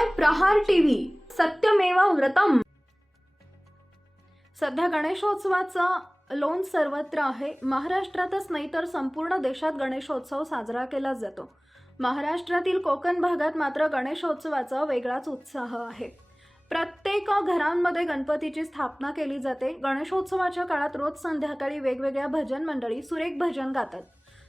पाहताय प्रहार टीव्ही, सत्यमेव व्रतम। सध्या गणेशोत्सवाचा लोण सर्वत्र आहे। महाराष्ट्रातच नाही तर संपूर्ण देशात गणेशोत्सव साजरा केला जातो। महाराष्ट्रातील कोकण भागात मात्र गणेशोत्सवाचा वेगळाच उत्साह आहे। प्रत्येक घरांमध्ये गणपतीची स्थापना केली जाते। गणेशोत्सवाच्या काळात रोज संध्याकाळी वेगवेगळ्या भजन मंडळी सुरेख भजन गातात।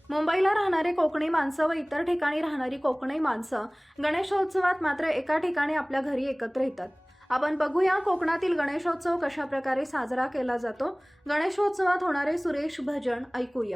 मुंबईला राहणारे कोकणी माणसं व इतर ठिकाणी राहणारी कोकणी माणसं गणेशोत्सवात मात्र एका ठिकाणी आपल्या घरी एकत्र येतात। आपण बघूया कोकणातील गणेशोत्सव कशा प्रकारे साजरा केला जातो। गणेशोत्सवात होणारे सुरेश भजन ऐकूया।